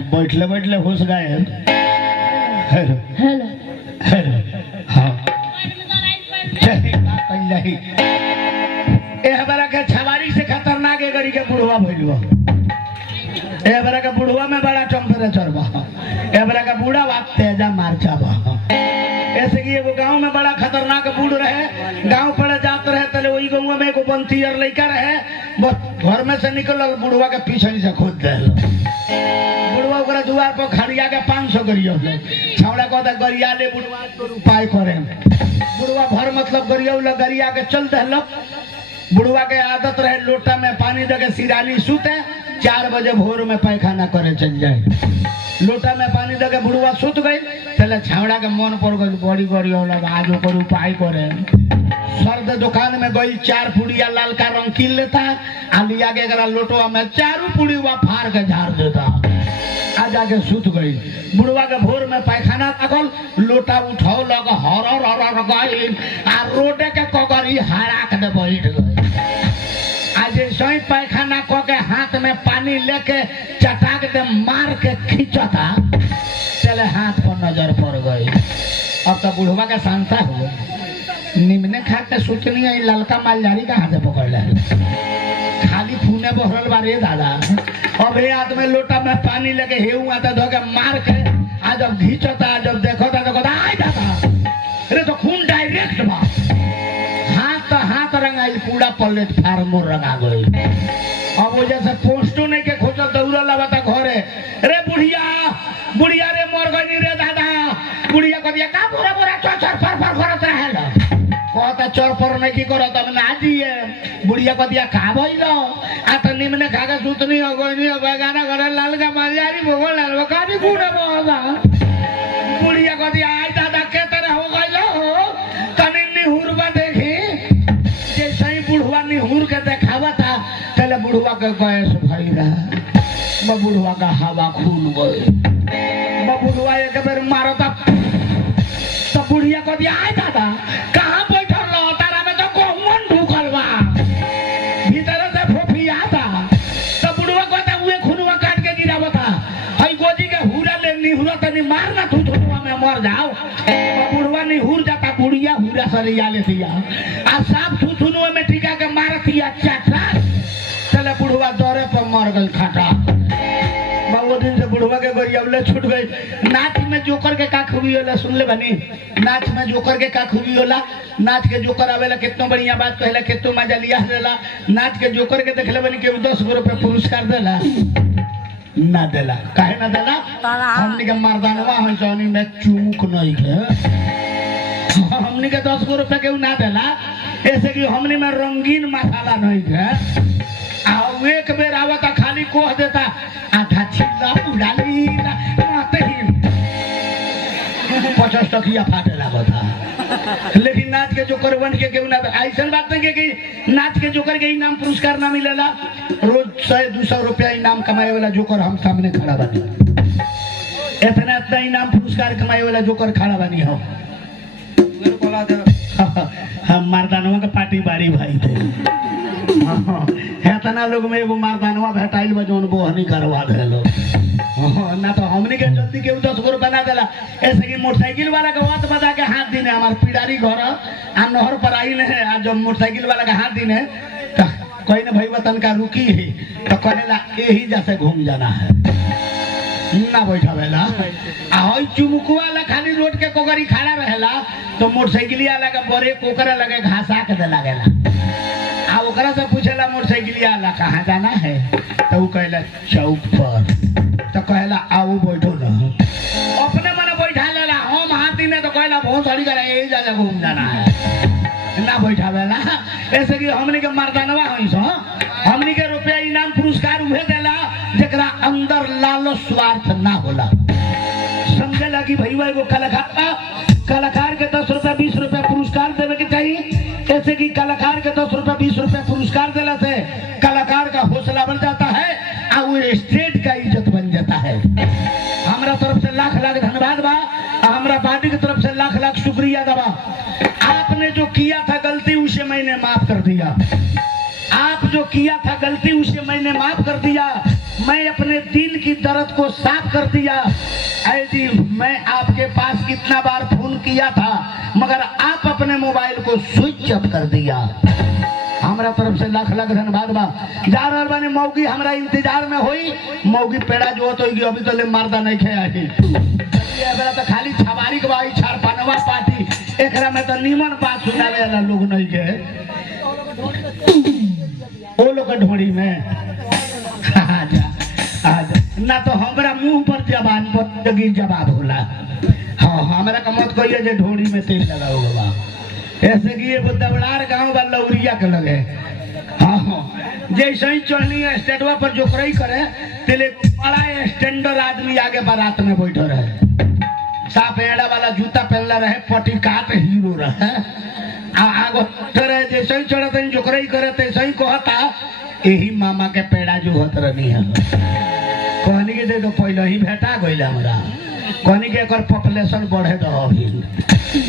बैठले बैठले घुस गए। हेलो हेलो हेलो हाँ ए हमारा के छवारी से खतरनाक है गरी के बुढ़वा भइलवा। ए हमारा के बुढ़वा में बड़ा टेम्परेचर बा। ए हमारा का बूढ़ा बात तेजा मारचा बा। ऐसे कि एगो गांव में बड़ा खतरनाक बूढ़ रहे। गांव पड़े जात रहे तले वही गांव में एगो बंतियर लड़का रहे। बस घर में से निकलल बुढ़वा के पीछे से खोद दे। बुढ़वा ओकरा दुआर पर खड़िया के 500 गरियो छौड़ा कहता गरिया ले बुढ़वा तो उपाय करे। बुढ़वा भर मतलब गरिया गरिया के चल दहल। बुढ़वा के आदत रहे लोटा में पानी दे के सिरानी सूते 4 बजे भोर में पैखाना करे चल जाए। लोटा में पानी दे के बुढ़वा सूत गई तले छावड़ा के मन पड़ गई बड़ी गरिया आज ओकर उपाय करे। सर्द दुकान में गई 4 पुड़िया लाल का रंग कील लेता आ लिया के एकरा लोटवा में 4 पुड़िया फाड़ के झाड़ देता। आ जाके सूत गई। बुढ़वा के भोर में पैखाना लागल लोटा उठाओ लग हर हर गई आ रोडे के कगरी हराक दे बैठ गई। आज सही पैखाना क के हाथ में पानी लेके चटाक दे मार के खींचता चले हाथ पर नजर पड़ गई। अब तो बुढ़वा का सांसा हुआ निम्ने खा के सोचनी है ललका मालजारी का हाथ पकड़ ले खाली खूने बहरल बारे दादा। अब हे आदमी लोटा में पानी लेके हेऊ आता धो के मार के आ जब घींचता जब देखता तो कहता आय दादा अरे तो खून डायरेक्ट बा। हाथ रंगाई पूरा प्लेटफार्म रंगा गई। अब वो जैसे पोस्टो नहीं के खोजल दौड़ लगा घरे रे बुढ़िया बुढ़िया रे मर गई रे दादा। बुढ़िया कह दिया का बोरा बोरा चर पर करत रहे कहता चर पर नहीं की करत अब ना दिए। बुढ़िया कह दिया का भइल आ त निमने खा के सुतनी हो गई नहीं बेगाना करे लाल का मालजारी भोगल लाल का भी गुड़ बोला। बुढ़िया कह दिया आय दादा के तरह हो गइल हो तनी निहुरबा देखी जैसे ही बुढ़वा निहुर के देखावा था पहले बुढ़वा के गैस भइला बुढ़वा का हवा खून गई। बुढ़वा एक बेर मारता तो बुढ़िया कह दिया आय दादा कहाँ बैठल रहो तारा में तो कोहमन ढुकल बा भीतर से फोफिया था। तो बुढ़वा कहता हुए खूनवा काट के गिरावा था हई गोजी के हुरा ले निहुरा तनी मारना तू थुनुआ में मर जाओ। बुढ़वा निहुर जाता बुढ़िया हुरा सरिया ले दिया आ साफ थुनुआ में टिका के मारतिया चाटा चले बुढ़वा दौरे पर मर गई खाटा। वो दिन से बुढ़वा के गरियावले छूट गई। नाच में जोकर के का खूबी होला सुन ले बनी। नाच में जोकर के का खूबी होला नाच के जोकर आवेला कितना बढ़िया बात कहला कितना मजा लिया देला। नाच के जोकर के देखले बनी के 10 रुपए पुरस्कार देला ना देला काहे ना देला हमनी के मर्दानवा है जौनी में चूक नहीं है। हमनी के 10 रुपए के ना देला ऐसे कि हमनी में रंगीन मसाला नहीं है। आ एक बेर आवता खाली कोह देता आधा छिल्ला उड़ाली माते ही 50 टकिया फाटे लागता। लेकिन नाच के जोकर बन के केहू ना ऐसा बात नहीं कि नाच के जोकर के इनाम पुरस्कार ना मिलेला। रोज 100-200 रुपया इनाम कमाए वाला जोकर हम सामने खड़ा बनी। इतना इनाम पुरस्कार कमाए वाला जोकर खड़ा बनी हो। हम मर्दानवा के पार्टी बारी भाई थे। इतना लोग में एगो मर्दानवा भेटाइल बा जौन बोहनी करवा देलो ना तो हमनी के जल्दी के 10 रुपया ना देला। ऐसे कि मोटरसाइकिल वाला के बात बता के हाथ दिन है हमार पिडारी घर आ नहर पर आई है। आज जब मोटरसाइकिल वाला के हाथ दिन है तो कोई ना भाई वतन का रुकी है तो कहेला यही जैसे घूम जाना है ना बैठावेला। आ चुमुकुआ वाला खाली रोड के कोकरी खड़ा रहेला तो मोटरसाइकिल वाला के बड़े कोकरा लगे घासा के दे लागेला। आ ओकरा से पूछेला मोटरसाइकिल वाला कहाँ जाना है तो वो कहला चौक पर तो कहला आओ बैठो ना अपने मन बैठा लेला। हम हाथी में तो कहला बहुत सारी करे यही जगह घूम जाना है ना बैठावेला। ऐसे कि हमनी के मर्दानवा हई सो हमनी के रुपया इनाम पुरस्कार उहे देला जेकरा अंदर लालो स्वार्थ ना होला। समझे लगी भैया एगो कलाकार के 10 रुपया 20 रुपया पुरस्कार देवे के चाहिए। ऐसे कि कलाकार के 10 रुपया 20 रुपया पुरस्कार देला से कलाकार का हौसला बढ़ जाता है और वो स्टेट का इज्जत बन जाता है। हमारा तरफ से लाख लाख धन्यवाद बा। हमारा पार्टी की तरफ से लाख लाख शुक्रिया दबा। आपने जो किया था गलती उसे मैंने माफ कर दिया। आप जो किया था गलती उसे मैंने माफ कर दिया। मैं अपने दिल की दर्द को साफ कर दिया। ऐ जी मैं आपके पास कितना बार फोन किया था मगर आप अपने मोबाइल को स्विच ऑफ कर दिया। हमारा तरफ से लाख लाख धन्यवाद बा। जा रहा बानी मौगी हमरा इंतजार में होई। मौगी पेड़ा जो तो अभी तो ले मारदा नहीं खे आई। ये बेला तो खाली छवारी के बाई छाड़ पानवा पार्टी एकरा में तो नीमन बात सुनावे वाला लोग नहीं के। ओ लोग ढोड़ी में आजा आजा ना तो हमरा मुंह पर जबान पर जगी जवाब होला। हाँ हमरा का मत कहिए जे ढोड़ी में तेल लगा होगा ऐसे कि ये दबड़ार गांव वाला लौरिया के लगे। हाँ जैसे ही चढ़नी है स्टेटवा पर जोकरई करे तेले बड़ा स्टैंडर्ड आदमी आगे बारात में बैठो रहे। साफ एड़ा वाला जूता पहनला रहे पटी काट हीरो रहे। आगो रहे जैसे ही चढ़ते जोकरई करे तैसे ही कहता यही मामा के पेड़ा जो होत रहनी है। कहनी के देखो पहले ही भेटा गई हमरा। कहनी के एकर पॉपुलेशन बढ़े दो अभी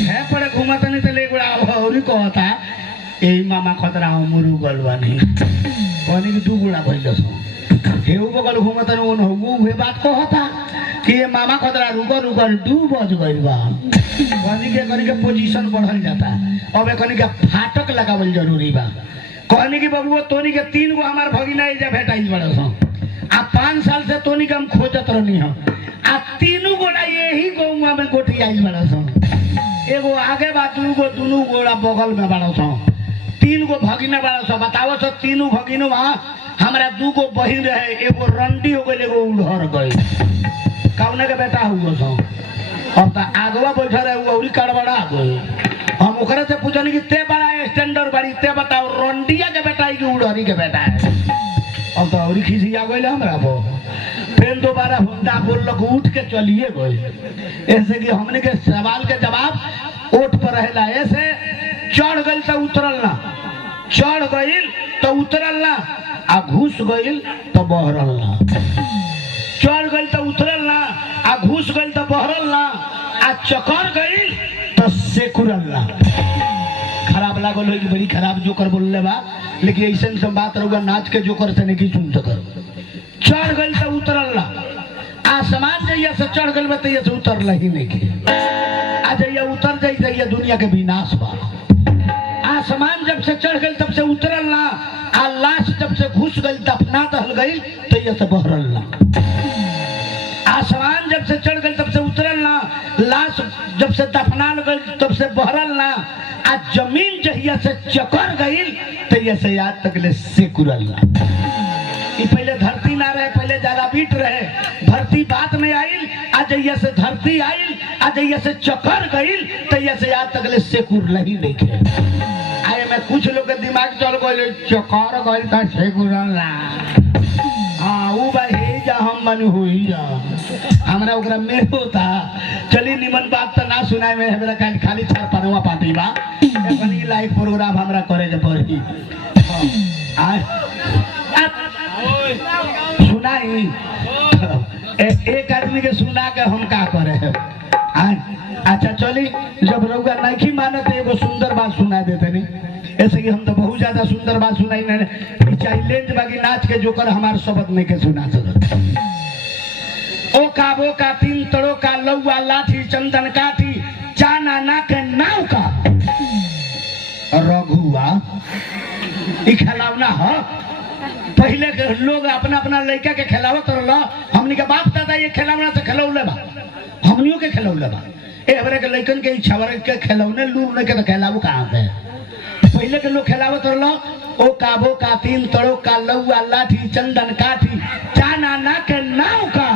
है पड़े घूमत नहीं तो लेगुड़ा और कहता यही मामा खतरा हो मुरु गलवा नहीं। कहनी के दू गुड़ा भइल सो हेउ बगल घूमत नहीं ओन हो वे बात कहता कि ये मामा खतरा रुको रुको 2 बज गइल बा। कहनी के पोजीशन बढ़ल जाता। अब कहनी के फाटक लगावल जरूरी बा। कहनी की बबुआ तोनी के 3 गो हमार भगिना एजा भेटाई बड़ा सो आ 5 साल से तोनी के हम खोजत रहनी हम आ 3 गोड़ा यही गौवा में गोठी आई बड़ा सो। एगो आगे बा 2 गो दोनों गोड़ा बगल में बड़ा सो 3 गो भगिना बड़ा सो। बताओ सो तीनों भगिनो हमारा 2 गो बहिन रहे। एगो रंडी हो गई एगो उड़हर गई कौने के बेटा हुआ सो। अब तो आगवा बैठा रहे वो औरी कड़बड़ा गई। हम ओकरे से पूछनी कि ते बड़ा स्टैंडर्ड बड़ी ते बताओ रंडिया के बेटा है कि उड़हरी के बेटा है। अब तो औरी खिसी आ गई हमरा वो फिर दोबारा हुंडा बोल लोग उठ के चलिए गए। ऐसे कि हमने के सवाल के जवाब ओठ पर रहेला। ऐसे चढ़ गई तो उतरल ना चढ़ गई तो उतरल ना आ घुस गई तो बहरल ना। चढ़ गई तो उतरल ना आ घुस गई तो बहरल ना आ चकर गई तो सेकुरल ना। खराब लागल हो बड़ी खराब जोकर बोलले बा लेकिन ऐसे सब बात रहुआ नाच के जोकर से नहीं सुन सकर। चढ़ गई तो उतरल ना आसमान जइया से चढ़ गई तैया से उतरल ही नहीं के। आ जइया उतर जाई तैया दुनिया के विनाश बा। आसमान जब से चढ़ गई तब से उतरल ना आ लाश जब से घुस गई दफना दहल गई तैया से बहरल ना। आसमान जब से चढ़ गई तब से उतरल ना लाश जब से दफना गई तब से बहरल ना आ जमीन जहिया से चकर गई तैया से याद तक ले सेकुरल ना। पहले धरती ना रहे पहले ज्यादा बीट रहे धरती बात में आई आ जइया से धरती आई आ जइया से चकर गई तैया से याद तक ले सेकुर नहीं देखे। आए में कुछ लोग के दिमाग चल गए चकर गई का सेकुरल ना। हाँ वो भाई जा हम मन हुई जा हमरा ओकरा में होता। चली निमन बात तो ना सुनाए में हमरा खाली चार पानवा पार्टी बा एखनी लाइव प्रोग्राम हमरा करे के पड़ी। सुनाई एक आदमी के सुना के हम का करे। अच्छा चली जब रउआ नहीं माने तो एगो सुंदर बात सुना देते नहीं। ऐसे कि हम तो बहुत ज्यादा सुंदर बात सुनाई नहीं चैलेंज बाकी नाच के जोकर हमारे शब्द नहीं के सुना सकते। ओ का 3 तड़ो का लौआ लाठी चंदन काठी चाना ना के नाव का रघुआ ई खिलावना है। पहले के लोग अपना अपना लड़का के खिलावत रहला हमनी के बाप दादा ये खिलावना से खिलौले बा हमनियों के खिलौले बा। ए हमरे के लड़कन के इच्छा के खिलौने लूर नहीं के तो खिलावो कहां से। पहले के लोग खिलावत रहला ओ का 3 तड़ो का लौआ लाठी चंदन काठी चाना ना के नाव का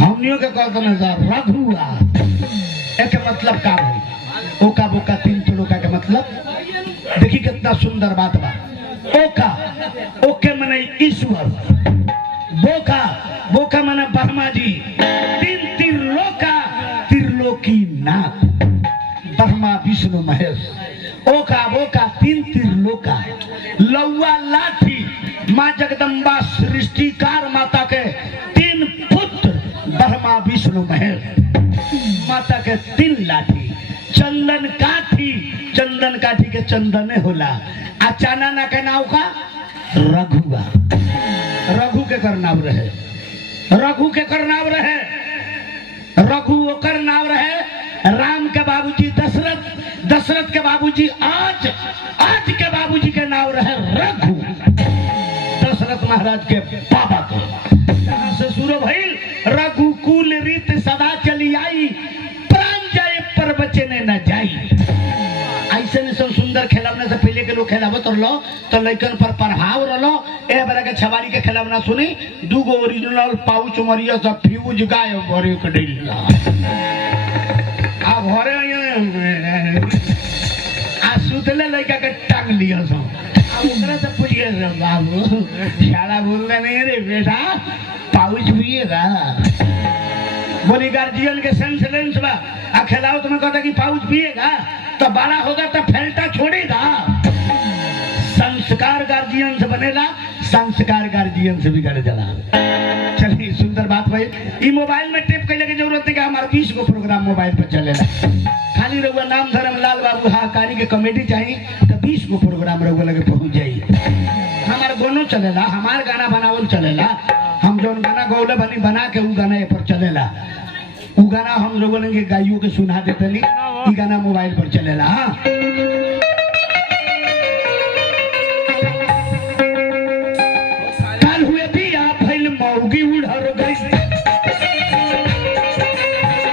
हमनियों के कहत न रघुआ। एक मतलब का भाई ओ का 3 तड़ो का के मतलब देखी कितना सुंदर बात बा। ओके मने ईश्वर बोका मने ब्रह्मा जी 3 त्रिलोकी नाथ ब्रह्मा विष्णु महेश। ओका 3 त्रिलोका लौआ लाठी माँ जगदम्बा सृष्टिकार माता के 3 पुत्र ब्रह्मा विष्णु महेश। माता के 3 लाठी चंदन काठी के चंदने होला। आ चाना ना के नाव का रघुआ। रघु के कर नाम रहे, रघु के कर नाम रहे, रघु ओकर नाम रहे। राम के बाबूजी दशरथ, दशरथ के बाबूजी आज, आज के बाबूजी के नाम रहे रघु, दशरथ महाराज के पापा के। जहां से शुरू भइल रघुकुल रीत सदा चली आई, प्राण जाए पर बचे न जाई। ऐसे नहीं सब सुंदर खिलौने से पहले के लोग खिलावत रहो तो लइकन पर प्रभाव रहो। ए बरा के छवारी के खिलौना सुनी, दूगो ओरिजिनल पाउच मरिया सब फ्यूज गाय भरे के डिल आ घरे आ सुतले लइका के टांग लिया सब। अब ओकरा से पूछिए बाबू शाला बोलना नहीं रे बेटा, पाउच पिएगा? बोली गार्जियन के सेंस बा, आ खिलाओ तुम्हें कहता कि पाउच पिएगा तो बड़ा होगा तो फैलता छोड़ेगा। संस्कार गार्जियन से बनेला, संस्कार गार्जियन से बिगड़ जाला। चलिए सुंदर बात भाई, ई मोबाइल में टेप कैले की जरूरत नहीं, हमारे 20 को प्रोग्राम मोबाइल पर चलेला। खाली रहुआ नाम धर्म लाल बाबू हाकारी के कॉमेडी चाहिए तो 20 को प्रोग्राम रहुआ लगे पहुंच जाइए। हमारे गानों चलेला, हमार गाना बनावल चलेला, हम जो गाना गौले बनी बना के वो गाना पर चलेला। वो गाना हम लोगों ने गाइयों के सुना देते नहीं, ये गाना मोबाइल पर चलेला। हाँ काल हुए भी आप फैल मौगी उड़र गई,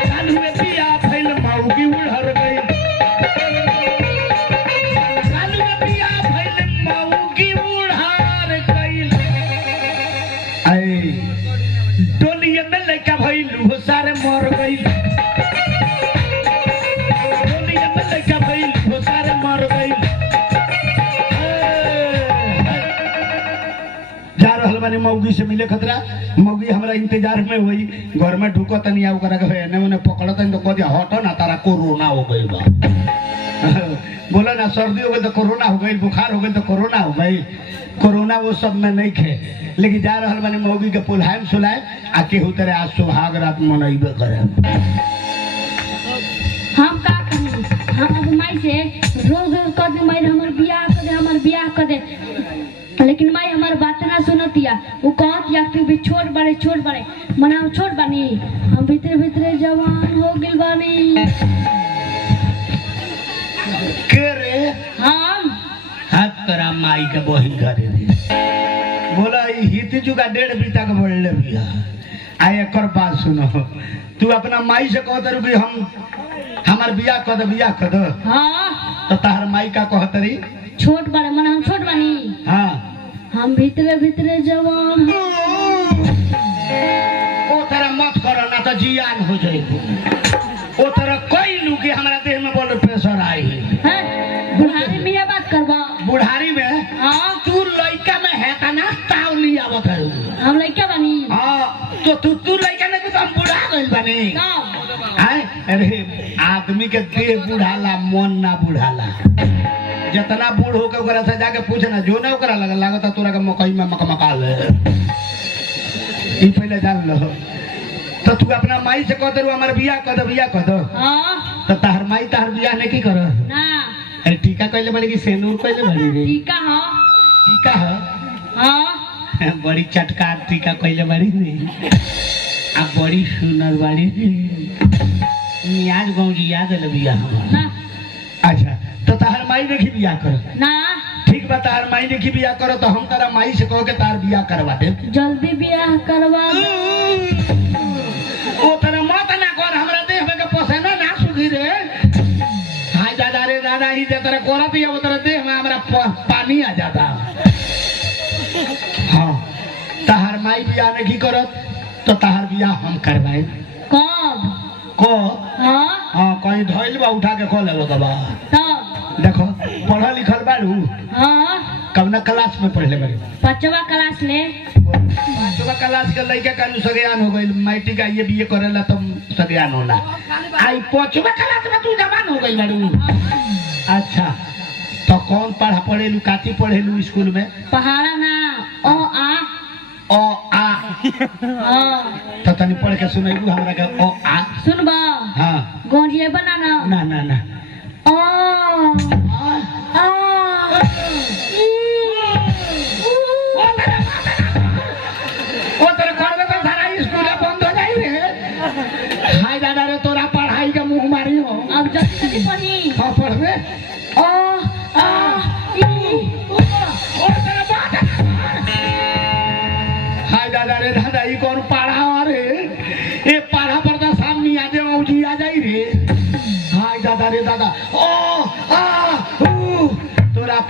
काल हुए भी आप फैल मौगी उड़र गई, काल हुए भी आप फैल मौगी उड़र गई। आई डोलिए में लइका भइलू हो सारे मर गई, डोलिए में लइका भइलू हो सारे मर गई। जा रहल बानी मौगी से मिले खतरा, मौगी हमरा इंतजार में हुई, घर में ढुको तनी आ ओकरा के एने ओने पकड़ तनी तो कह दिया हटो ना तारा कोरोना हो गई बा। बोला ना सर्दी हो गई तो कोरोना हो गई, बुखार हो गई तो कोरोना हो गई। कोरोना वो सब में नहीं खे, लेकिन जा रहल बानी मौगी के पुल्हाए सुलाए आ केहू तरह आज सुहाग रात मनइबे करे। हम का करी, हम अब माई से रोज रोज कह दे माई हमर बियाह कर दे, हमर बियाह कर दे, लेकिन माई हमार बात ना सुनतिया। वो कहतिया तू भी छोट बड़े मना हम छोट बानी, हम भीतर भीतर जवान हो गेल बानी। के रे हम हाथ तोरा माई के बहिन घरे रे। बोला ई हित जुगा 1.5 बीता के बढ़ले बिया। आ एकर बात सुनो, तू अपना माई से कहत रही हम हमार बियाह कर दे। हाँ तो तार माई का कहत रही छोट बड़े मना हम छोट बानी। हाँ हम भीतर भीतर जवान हो। ओ तरह मत करो ना तो जियान हो जाएगी। ओ तरह कोई लू कि हमारा देह में ब्लड प्रेशर आई हैं बुढ़ारी में ये बात करबा? बुढ़ारी में हाँ तू लड़का में है ता ना ताव लिया बताऊ। हम लड़का बानी। हाँ तो तू लड़का ने तो हम बुढ़ा गइल बानी। हां अरे आदमी के देह बुढ़ाला मन ना बुढ़ाला। जितना बूढ़ हो के ओकरा से जाके पूछना जो ना ओकरा लागता तोरा के मकई में मकमका ले। ई पहले जान लो। तो तू अपना माई से कह दे हमार बियाह कर दो। हाँ तो तार माई तार बियाह ने की करो ना? अरे टीका कहले बड़ी कि सेनूर कहले बड़ी रे? टीका हाँ टीका है। हाँ बड़ी चटकार टीका कहले बड़ी रे, आ बड़ी सुंदर बड़ी रे। मियाज गौजी याद ले बियाह ना। अच्छा तो तार माई ने की बियाह करो ना? ठीक बा, तार माई ने की बियाह करो तो हम तारा माई से कहो के तार बियाह करवा दे। जल्दी बियाह करवा दे। ओ तरह मत ना कर, हमरा देह में के पसेना ना सुखी रे। हाय दादा रे दादा ही जे तरह करत या वो तरह देह में हमरा पानी आ जाता। हाँ तार माई बियाह ने की करत तो तार बियाह हम करवाए। कब? को हाँ हाँ कहीं धइल बा उठा के कह लेबो दबा। तब देखो पढ़ल लिखल बाड़ू, हाँ कवना क्लास में पढ़ले बाड़ी? 5वा क्लास ले। 5वा क्लास के लड़का कानू सगयान हो गइल, मैट्रिक का ये बीए करेला तो सगयान होला। आई 5वा क्लास में तू जवान हो गइल बाड़ू। अच्छा तो कौन पढ़ेलू काती पढ़ेलू स्कूल में? पहाड़ा ना ओ आ हाँ तो तनी पढ़ के सुनेबू हमरा के ओ आ सुनबा? हाँ गोंजिए बनाना ना ना ना ओ आ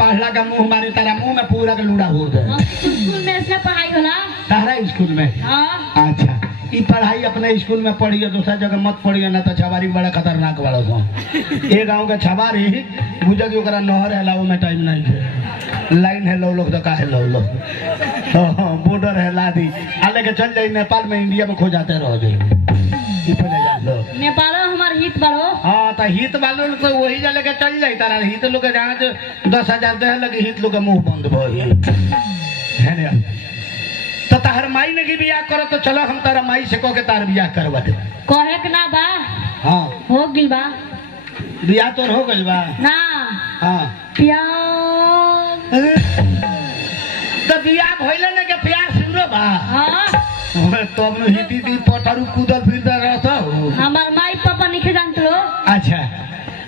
पढ़ला का मुंह मारे तारा मुंह में पूरा के लूड़ा घूर दे। स्कूल में इसने पढ़ाई होला। तारा स्कूल में? हाँ। अच्छा, ई पढ़ाई अपने स्कूल में पढ़िए, दूसरा जगह मत पढ़िए, ना तो छबारी बड़ा खतरनाक बड़ा हो। ये गांव के छबारी बुझे कि ओकरा नहर हिलाओ में टाइम नहीं है, लाइन है लो लोग तो का है लो लो, बॉर्डर है लादी आले के चल जाई नेपाल में, इंडिया में खो जाते रह जाए। नेपाल हमार हित बड़ो। हाँ तो हित वालों तो वही जा लेके चल जाई, तारा हित लोग के जहाँ 10,000 दे लगे, हित लोग के मुंह बंद भई है ने। तो तार माई ने की बियाह करो तो चलो हम तारा माई से कह के तार बियाह करवा दे। कहे के ना बा। हाँ हो गिल बा बियाह तोर हो गइल बा ना। हाँ प्यार तो बियाह भइले ने के प्यार सुनो बा। हाँ तो अब हिती दी पटरू कूदल फिरता रहता हो। हमार माई पापा नहीं जानत लो। अच्छा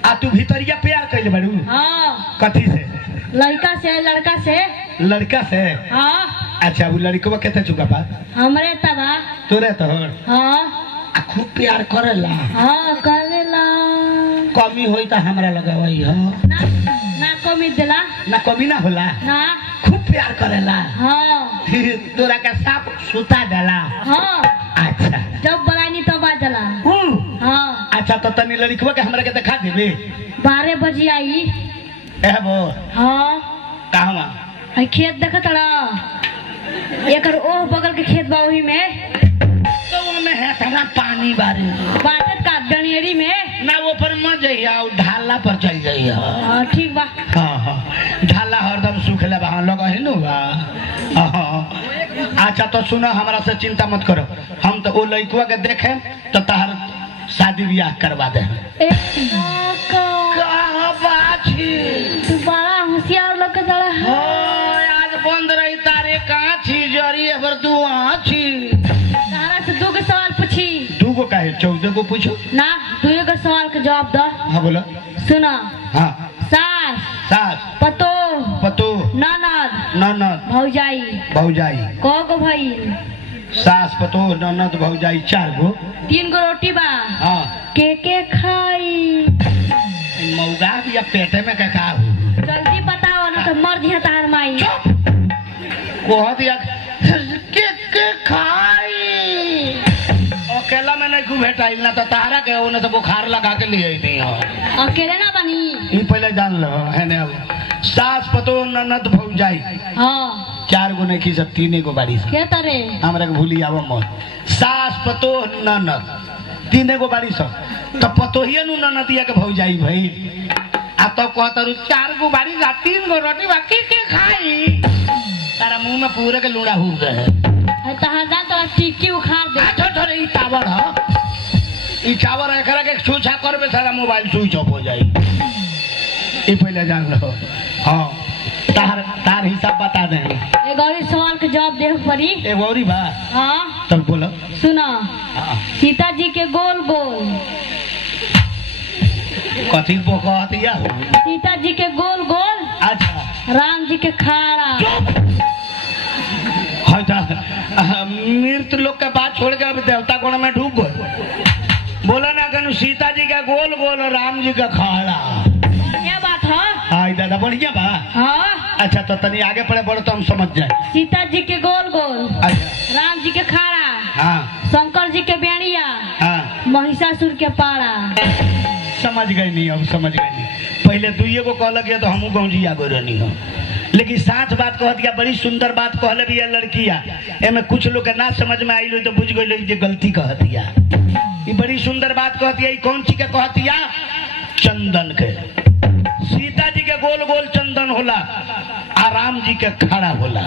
आ तू भीतरिया प्यार कइले बाड़ू? हाँ। कथी से? लड़का से लड़का से। लड़का से? हाँ। अच्छा वो लड़कवा केते चुका बा? हमरे तबा। तोरे तो? हाँ। आ खूब प्यार करेला? हाँ करेला। कमी होई त हमरा लगावई हो ना ना कमी देला ना, कमी ना होला ना। खूब प्यार करेला? हाँ। तोरा के साफ सुता देला? हाँ। अच्छा जब बुलानी तब आ जाला। हाँ। अच्छा तो तनी लड़कवा के हमरा के दिखा देबे? 12 बजे आई। ए बो। हाँ। कहवा? है खेत देखत रहा, एकर ओह बगल के खेत बा, वही में तो वो में है तना पानी बारे बाटत का डनेरी में ना, वो पर मत जाइया, ढाला पर चल जाइया। हाँ ठीक बा। हाँ हाँ ढाला हरदम सूखले बा लगा है नु बा। हाँ अच्छा तो सुनो, हमरा से चिंता मत करो, हम तो वो लड़कुआ के देखे तो तहर शादी ब्याह करवा दे। कहाँ बाछी तू बड़ा होशियार लोग के जरा। आज बंद रही तारे कहाँ छी जरी एबर तू वहाँ छी। तारा से 2 के सवाल पूछी। 2 को काहे 14 को पूछो ना, 2 के सवाल के जवाब दो। हाँ बोलो। सुना। हाँ सास सास पतो पतो ननद ननद भौजाई भौजाई। को भाई? सास पतो ननद भौजाई 4 गो। 3 गो रोटी बा। हाँ के खाई? मौगा भी या पेटे में का हो? जल्दी बताओ ना तो मर दिया तार माई। कह दिया के खाई। अकेला में नहीं भेटाई ना तो तारा के हो, ना तो बुखार लगा के लिए नहीं हो। अकेले ना बनी। ये पहले जान लो है ने। अब सास पतो ननद भौजाई। हाँ 4 गो नहीं की सब 3 गो बाड़ी से। के तरे हमरा के भूली आवो मत। सास पतो ननद 3 गो बाड़ी से, तो पतोहिए नु ननदिया के भौजाई भई। आ तो कहतरु 4 गो बाड़ी जा 3 गो रोटी बाकी के खाई। तारा मुंह में पूरे के लूड़ा हुर गए। है तहां जा तो टिक्की उखाड़ दे। आ छोड़ ई टावर ह, ई टावर एकरा के छूछा करबे सारा मोबाइल स्विच ऑफ हो जाई। ई पहले जान लो। हां तार हिसाब बता दे। एक और सवाल के जवाब दे पड़ी। ए गौरी बा। हाँ तब बोलो। सुना। हां सीता जी के गोल गोल। कथी को कहतिया? सीता जी के गोल गोल। अच्छा राम जी के खाड़ा। मृत लोग के बात छोड़ के अब देवता कोण में डूब गए। बोला ना कनु सीता जी का गोल गोल और राम जी का खाड़ा। क्या बात है? हाँ दादा बढ़िया बा। हाँ अच्छा तो तनी आगे पढ़े बढ़ो तो हम समझ जाए। सीता जी के गोल गोल। अच्छा राम जी के खाड़ा। हाँ शंकर जी के बेड़िया। हाँ महिषासुर के पाड़ा। समझ गए नहीं, अब समझ गए नहीं। पहले 2 गो कहल गया तो हमू गौजी आगो रहनी हो, लेकिन साथ बात कह दिया, बड़ी सुंदर बात कहले भी लड़किया। एमे कुछ लोग के ना समझ में आई तो बुझ गई जे गलती कह दिया। ये बड़ी सुंदर बात कह दिया। कौन चीज के कह दिया? चंदन के। सीता जी के गोल गोल चंदन होला, आ राम जी के खाड़ा होला।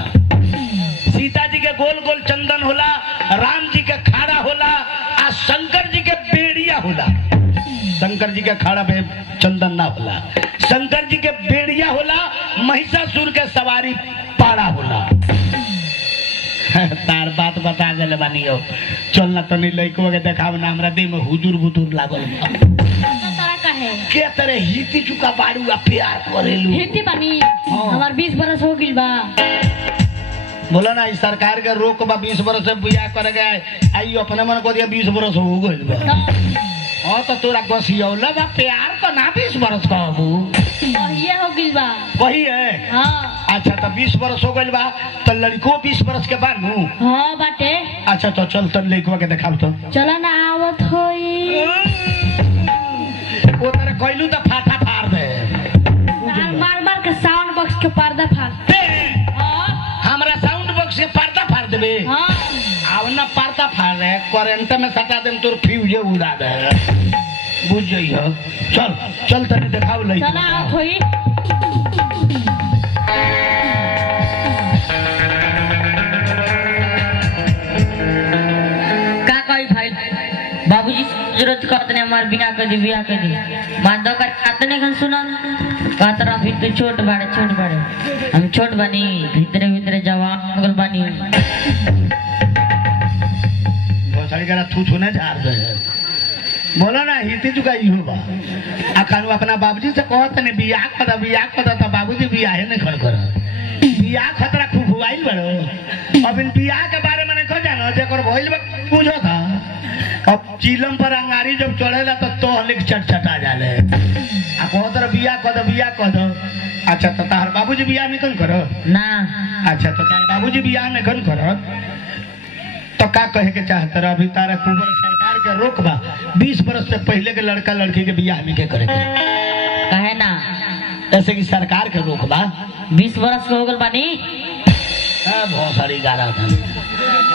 सीता जी के गोल गोल चंदन होला, राम जी के खाड़ा होला, आ शंकर जी के बेड़िया होला। शंकर जी के खाड़ा पे चंदन ना होला, शंकर जी के बेड़िया होला, महिषासुर के सवारी पाड़ा होला। तार बात बता देले बानी हो। चल ना तनी लइको के देखाव ना, हमरा देह में हुजूर बुतूर लागल बा। तरह का है के तरह हिती चुका बाड़ू आ प्यार करेलू। हिती बानी। हमार 20 बरस हो गइल बा। बोला ना इस सरकार के रोक बा 20 बरस से बियाह करे गए, आई अपने मन को दिया 20 बरस हो गइल बा। हाँ तो तोरा गसियौला बा प्यार तो ना 20 बरस कहबू। ये हो गई बा। वही है। हाँ अच्छा तो 20 बरस हो गइल बा तो लड़को 20 बरस के बाद नु। हाँ बाटे। अच्छा तो चल तन लड़कवा के दिखाब तो। चला ना आवत होई। वो तेरे कहलू तो फाटा फाड़ दे। मार मार के साउंड बॉक्स के पर्दा फाड़। हाँ हमरा साउंड बॉक्स के पर्दा फाड़ देबे। हाँ अब ना पर्दा फाड़ रहे करंट में सटा देम तोर फ्यूज उड़ा दे। बुझ जइयो। चल चल तने दिखाओ लड़का। चला आवत होई। का कही भाई बाबूजी जरूरत करते हमारे बिना कर दी बिया कर दी मान दो कर खाते नहीं खन सुना कहते रहा फिर तो छोट बड़े हम छोट बनी भीतरे भीतरे जवान मगल बनी बहुत सारी करा थू थू ने झाड़ दे। बोलो ना हिती चुकाई हो बा अखानु अपना बाबूजी से कहत ने बियाह कर तो बाबूजी बियाह नहीं खड़ कर बियाह खतरा खूब हुआइल बड़ो। अब इन बियाह के बारे में नहीं खो जानो जेकर भइल बा पूछो था। अब चिलम पर अंगारी जब चढ़ेला तो तोहलिक चटचटा जाले आ कहत रे बियाह कर दो। अच्छा तो तार बाबूजी बियाह नहीं करो ना। अच्छा तो तार बाबूजी बियाह नहीं करो तो का कहे के चाहत रहा अभी तारा कुबर सरकार के रोक बा 20 बरस से पहले के लड़का लड़की के बियाह नहीं के करे कहे ना ऐसे की सरकार के रोक बा 20 बरस के हो गल बानी। बहुत सारी गारा था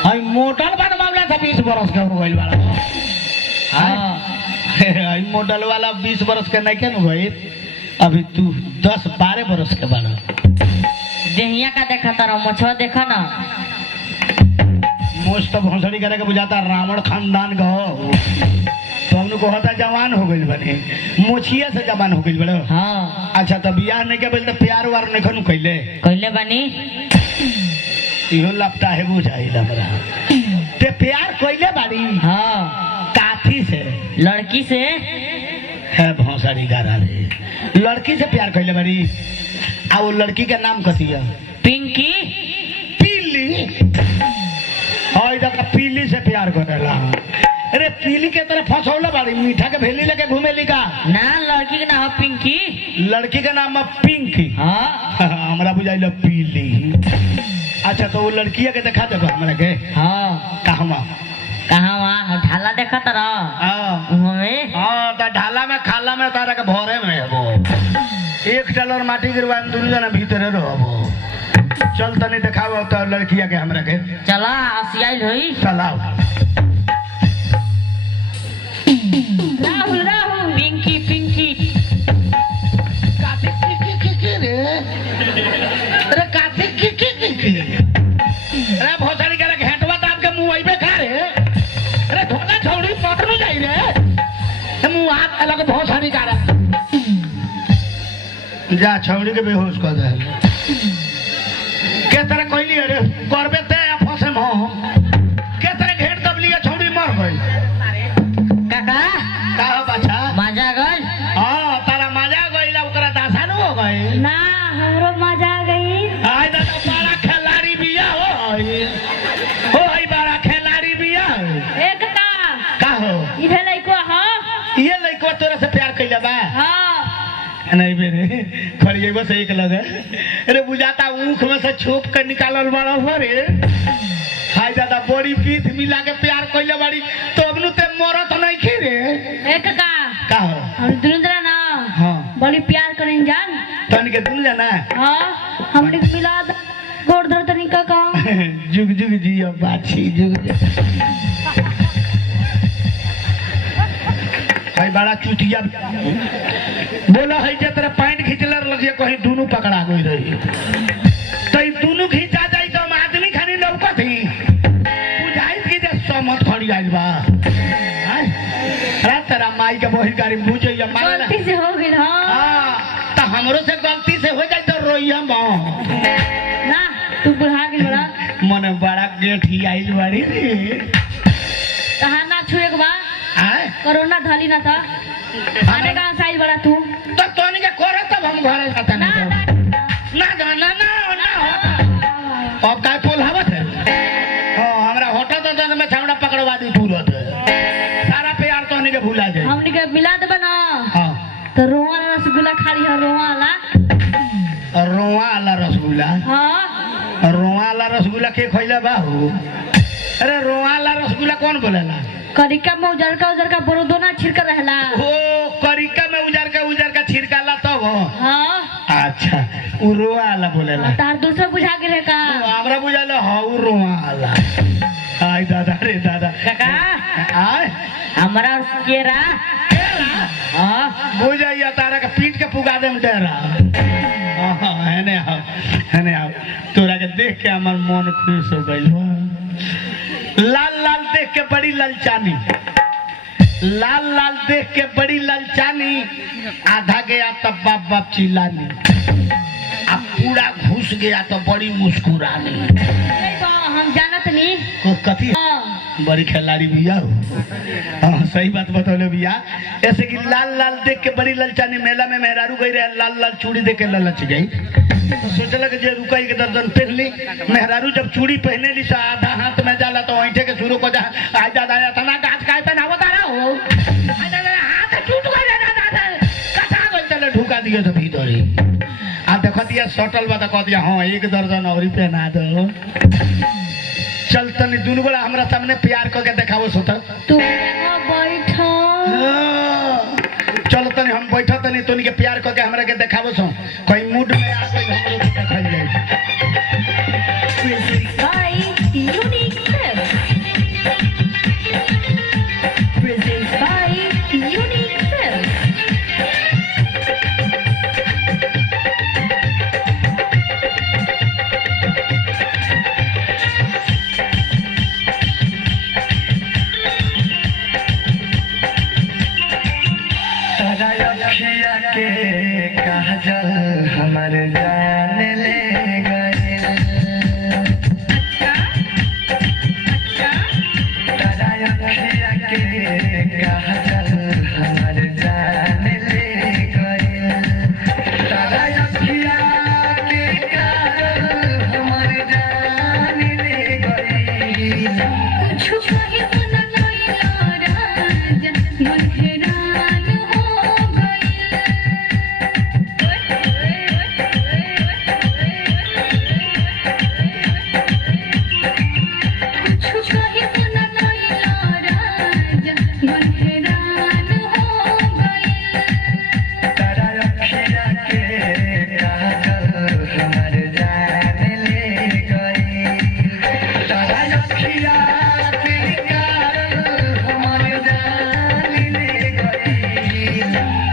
हई मोटल बन मामला था 20 बरस के हो गइल वाला। हाँ हई मोटल वाला 20 बरस के नहीं के न भई अभी तू 10-12 बरस के बाड़ा। देहिया का देखा तारा मछवा देखा ना मोस्ट तो भोसड़ी करे के बुझाता रावण खानदान का हो तो हमने कहता जवान हो गइल बने मोछिया से जवान हो गइल बड़ो। हाँ अच्छा तो बियाह नहीं के बोल तो प्यार वार नहीं खनु कइले कहले बानी इहो लपटा है बुझाइल हमरा ते प्यार कइले बाड़ी। हाँ काठी से लड़की से है भोसड़ी गारा रे लड़की से प्यार कइले बाड़ी। आ वो लड़की के नाम कथी है पिंकी पीली। और इधर का पीली से प्यार करेला। अरे पीली के तरह फंसौला बाड़ी मीठा के भेली लेके घूमेली का ना लड़की के नाम है पिंकी लड़की के नाम है पिंकी। हाँ हमरा बुझाइल पीली। अच्छा तो वो लड़किया के दिखा देबो हमरा के। हाँ कहवा कहाँ वहाँ ढाला देखा तारा हमें हां तो ढाला में खाला में तारा के भरे में वो एक डॉलर माटी गिरवा दुनु जना भीतर रहबो। चल तनी दिखाओ तो लड़किया के हमरा के। चला आसियाइल होई चलाओ राहुल राहुल पिंकी पिंकी काथे की रे अरे काथे की अरे बहुत सारी करे घेटवा दाब के मुंह आइबे खा रे। अरे धोखा छौड़ी पटनु जाई रे मुंह हाथ अलग बहुत सारी करे जा छौड़ी के बेहोश कर दे के तरह कहली अरे करबे ते फसे म के तरह घेट दबली छौड़ी मर गई। काका का हो बच्चा मजा गल हां तारा मजा गइला ओकरा दासानु हो गई ना हमरो मजा आ गई। आय दादा बड़ा खिलाड़ी बिया हो हई बड़ा खिलाड़ी बिया एक का हो इधर लइको हाँ ये लइको तोरा से प्यार कइले बा। हाँ नहीं बेरे खड़िएबो से एक लगे अरे बुझाता ऊख में से छोप के निकालल बड़ा हो रे। हाय दादा बड़ी पीठ मिला के प्यार कइले बाड़ी तो अबनु ते मरत नहीं खी रे। एक का हो हम दुनु जना ना हां बड़ी प्यार करें जान। तन के तुम जाना हाँ हमने मिला गोड़ धर तनिका का जुग जुग जियो बाछी जुग भाई बड़ा चुटिया बोला है जे तेरे पैंट खींचलर लगिए कहीं दोनों पकड़ा गई रही तो ई दोनों खींचा जाई तो हम आदमी खानी लौकत ही बुझाई की जे समत खड़ी आइल बा। हाय अरे तेरा माई के बही गाड़ी बुझे या मारे गलती से हो गई। हाँ हां तो हमरो से गलती से हो जाई तो रोई हम ना तू बुढ़ा गई बड़ा मने बड़ा गेट ही आइल बाड़ी रे। कहा ना छुए के बा आय कोरोना धली ना था आने का साइज बड़ा तू तो तोनी के करे तब हम घरे जाता ना नहीं ना ना ना ना अब काय पोल हवत है हां हमरा होटल तो में छावड़ा पकड़वा दी तुरंत सारा प्यार तोनी के भुला जाए हमने के मिला देबे ना हां तो रोआ रसगुल्ला खा ली रोआ रोवाला रसगुल्ला के खइला बा हो? अरे रोवाला रसगुल्ला कौन बोलेला? करिका में उजरका बरोदोना छिड़का रहला। ओ करिका में उजरका छिड़काला तब हो? हाँ अच्छा उ रोवाला बोलेला। तार दूसरा बुझा के रे का हमरा बुझाला हाउ रोवाला। हाय दादा रे दादा काका आय हमारा केरा हाँ बुझाइया तारा के पीट के पुगा देम डेरा। हेने आओ तोरा के देख के हमार मन खुश हो गइल। लाल लाल देख के बड़ी ललचानी, लाल लाल देख के बड़ी ललचानी, आधा गया तब बाप बाप चिल्लानी, अब पूरा घुस गया तो बड़ी मुस्कुरानी। हम जानत नहीं कथी बड़ी खिलाड़ी भैया हो। हाँ सही बात बतौले भैया। ऐसे कि लाल लाल देख के बड़ी ललचानी, मेला में मेहरारू गई रहे, लाल लाल चूड़ी देख के ललच गई तो सोचल कि जे रुका के दर्जन पहन ली। मेहरारू जब चूड़ी पहने ली आधा हाथ में जाला तो ऐठे के शुरू को जा आज दादा तना गाछ काय पहनावत आ रहा हो हाथ टूट गया दादा कसा गइल चले ढुका दियो तो भीतर ही आ देखतिया सटल बा त कहतिया हां एक दर्जन औरी पहना दो। चल तनी दुनु बड़ा हमरा सामने प्यार करके देखावो सोता तू बैठो चल तनी हम बैठा तनी तोनी के प्यार करके हमरा के देखावो सो कोई मूड में आ कोई हमरो के देखाई जाए। by Unique Films. Presents by Unique Films. रखिया के काजल हमर जान ले गए, तारा रखिया के काजल हमर जान ले गए, तारा रखिया के काजल हमर जान ले गए। कुछ कहे तो न लइला राज मन हैरान हो गइल। कुछ कहे तो न लइला राज मन हैरान हो गइल। तारा रखिया के काजल हमर जान ले गए, तारा रखिया के काजल हमर जान ले गए।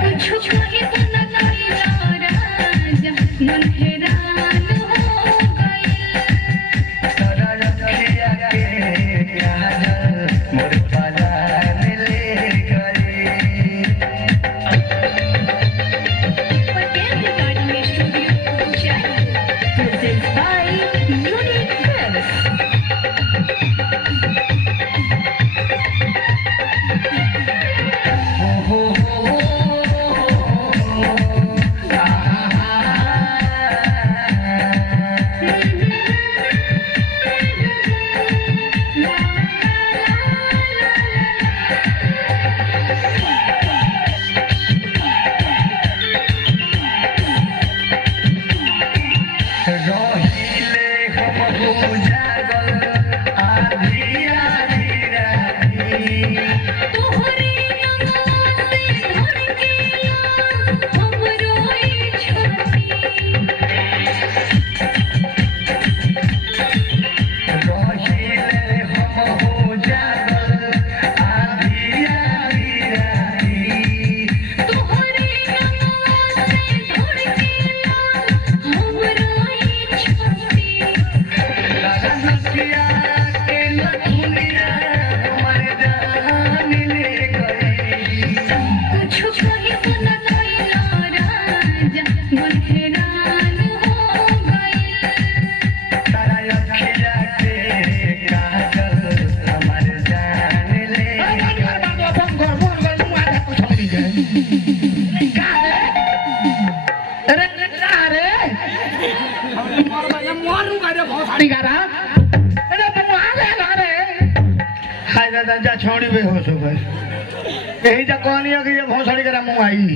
कुछ कहे तो न लइला राज मन हैरान हो गइल। तारा रखिया के काजल मोर परान ले गए। Patel's Recording Studio, Udaipur. Presents by Unique Films. रहिले हम हो जागल आधी आधी राती, तोहरे नगवा से धड़केला हमरो ई छाती। रहिले हम हो जागल आधी आधी राती, तोहरे नगवा से धड़केला हमरो ई छाती। तारा रखिया के लखुनिया हमर जान ले गई। कुछ कहे तो न लइला राज मन हैरान हो गइल। तारा रखिया के काजल हमर जान ले जा छोड़ी बेहोश हो गए। यही जा कहानी कि ये भोसड़ी करा मुँह आई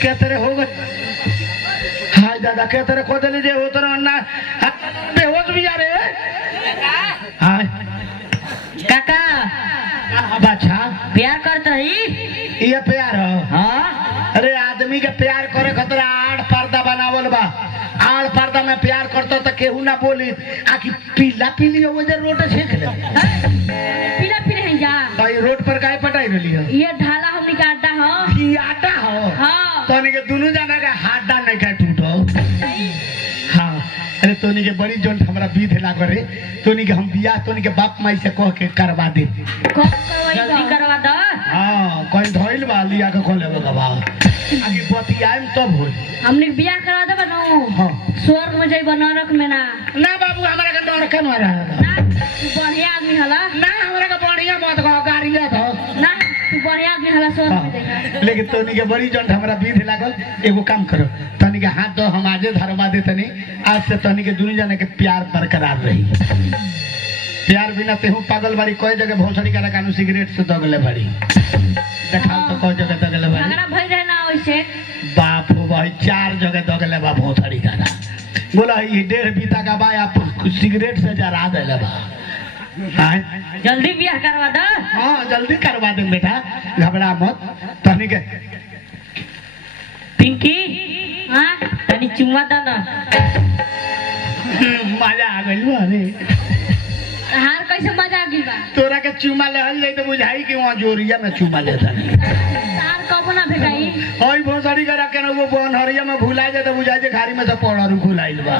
क्या तेरे हो गए। हाय दादा के तेरे को दे लीजिए उतर ना बेहोश भी आ रहे हाँ काका बाछा प्यार करता ही ये प्यार हो हाँ अरे आदमी के प्यार करे खतरा आड़ पर्दा बनावल बा आड़ पर्दा में प्यार करता तो केहू ना बोली आखि पीला पीली हो वजह रोड छेक ले पीला पीला है जा तो ये रोड पर काहे पटाई रही हो ये ढाला हमने का आटा हो ये आटा हो हाँ तोनी के दोनों जना का हाथ नहीं का टूटो हाँ अरे तोनी के बड़ी जोन हमरा बीध ला करे तोनी के हम बियाह तोनी के बाप माई से कह के करवा दे जल्दी करवा दो हाँ कोई धोइल बा लिया के खोले बा आगे बतियाएम तब होई हमने बियाह करा दे बनो हाँ स्वर्ग में जाइब नरक में ना ना बाबू हमरा के डर के मारा ना तू बढ़िया आदमी हला ना हमरा के बढ़िया मत कहो गाड़िया धो ना तू बढ़िया आदमी हला स्वर्ग में जाइब लेकिन तोनी के बड़ी जोन हमरा बीध लागल एगो काम करो तनी के हाथ दो हम आजे धरवा दे तनी आज से तनी के दुनिया जाने के प्यार बरकरार रही प्यार बिना तेहू पागल बाड़ी कोई जगह भोसड़ी का कानू सिगरेट से दगले बाड़ी देखाओ तो कोई जगह दगले बाड़ी झगड़ा भई रहे ना वैसे बाप हो भाई 4 जगह दगले बा भोसड़ी का बोला ये 1.5 बीता का बा आप सिगरेट से जरा देले बा हाँ जल्दी ब्याह करवा दो हाँ जल्दी करवा दे बेटा घबरा मत तनी के पिंकी हाँ तनी चुम्मा दो ना मजा आ गइल बा रे हार कैसे मजा गिल बा तोरा के चुमा लेहल जाई तो बुझाई कि वहां जोरिया में चुमा लेता नहीं तार कब ना भेटाई ओई भोसड़ी का रखे ना वो बनहरिया में भुला जाए तो बुझाई जे खारी में से पौड़ारू खुलाइल बा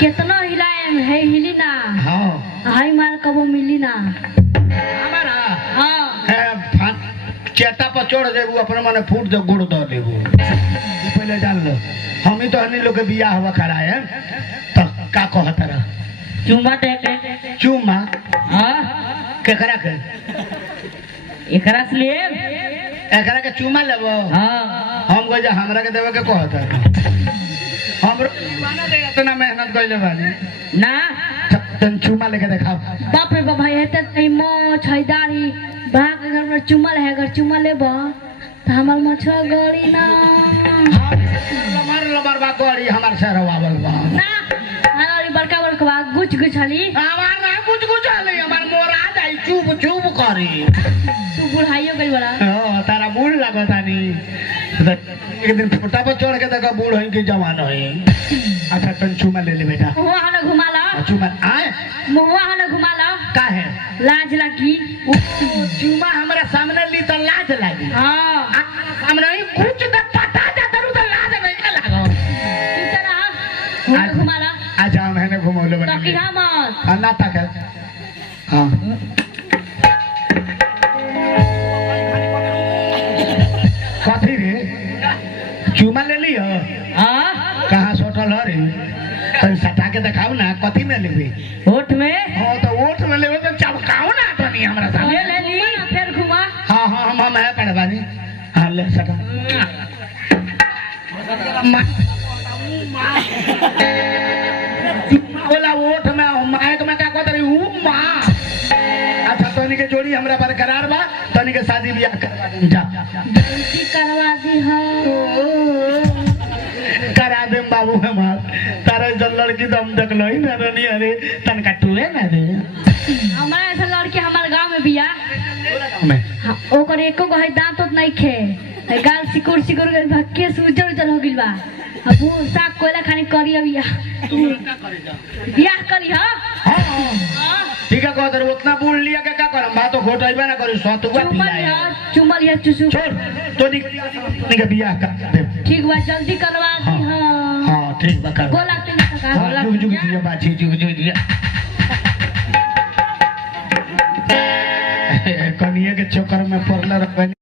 कितना हिलाए है हिली ना हां हाई मार कबो मिली ना हमारा हाँ है चेता पर चढ़ देबू अपने मने फूट दे गुड़ दे देबू पहले जान लो हम ही तो हनी लोग के बियाह हुआ कराए तो का कहत रह चुम्मा दे के चुमा हाँ केकरा के एकरा से ले एकरा के चुमा लेबो हाँ हम कह जा हमरा के देवे के कहत हमरो माना दे इतना मेहनत कइले बानी ना तन चुमा लेके दिखाओ बाप रे बाबा हेते नहीं मोछ है दाढ़ी भाग घर में चुमल है अगर चुमल लेब तो हमर मोछ गड़ी ना लमर लमर बा कोड़ी हमार से रवावल बा ना हमारी बड़का बड़का गुछ गुछ हली हमार ना कुछ कुछ आले हमार मोरा जाई चुप चुप करी तू बुढ़ाइयो गई बड़ा हां तारा बूढ़ लागतानी एक दिन फोटा पर चढ़ के देखा बूढ़ होई कि जवान होई अच्छा तन चुमा ले ले बेटा मुआ हने घुमा ला चुमा आए मुआ हने घुमा ला का है लाज लगी चुमा हमरा सामने ली तो लाज लागी हां हमरा ही कुछ तो पता जा तरू तो लाज नहीं का लागो इतना हने घुमा ला आ जाओ मैंने घुमौले बने तकी मत अन्ना तक हां कथी रे चुमा ले ली हो हाँ कहाँ सोटल हो रे तन सटा के दिखाओ ना कथी में लेबे होठ में हां तो ओठ में लेबे तो चमकाओ ना तनी हमरा सामने ले ली घुमा ना, फिर घुमा हां हां हम है पड़वानी हां ले सका बोला ओठ में माइक में का कहत रही हूं मां अच्छा तनी के जोड़ी हमरा बरकरार बा तनी के शादी बियाह करवा दे जा जल्दी करवा दी हो करा दे बाबू हमार तारा जल लड़की तो हम देख लो ही ना रनी अरे तनका टूए ना दे हमारा ऐसा लड़की हमारे गांव में बिया मैं हाँ, ओकर एको गो है दांत उत नहीं खे है गाल सिकुड़ सिकुड़ गइल बा केस उजर उजर हो गइल बा अब वो साग कोयला खाने करी बिया बियाह करी हा हां ठीक है कहत रहे उतना बूढ़ लिया के का करम बात तो घोटाइबा ना करी सतुआ पिलाए चुमल या चुसु छोड़ तो निके बियाह कर दे ठीक बा जल्दी करवा दी हां हां ठीक बा कर गोला ते ना का हां जुग जुग दिया बाछी जुग जुग दिया कनिया के चक्कर में पड़ला रह